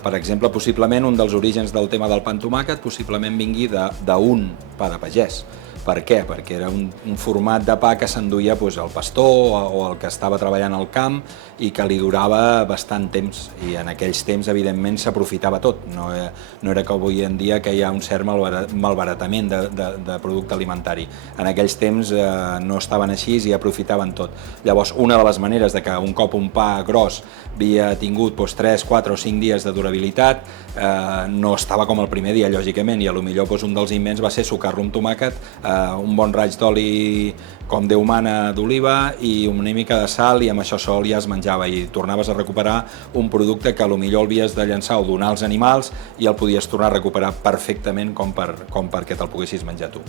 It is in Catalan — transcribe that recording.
Per exemple, possiblement un dels orígens del tema del pa amb tomàquet possiblement vingui d'un pa de pagès. Per què? Perquè era un format de pa que s'enduia el pastor o el que estava treballant al camp i que li durava bastant temps, i en aquells temps evidentment s'aprofitava tot, no era que avui en dia que hi ha un cert malbaratament de producte alimentari. En aquells temps no estaven així i aprofitaven tot. Llavors, una de les maneres de que un cop un pa gros havia tingut 3, 4 o 5 dies de durabilitat, no estava com el primer dia, lògicament, i potser un dels invents va ser sucar-lo amb tomàquet, un bon raig d'oli com Déu mana d'oliva i una mica de sal, i amb això sol ja es menjava i tornaves a recuperar un producte que potser havies de llançar o donar als animals i el podies tornar a recuperar perfectament com perquè te'l poguessis menjar tu.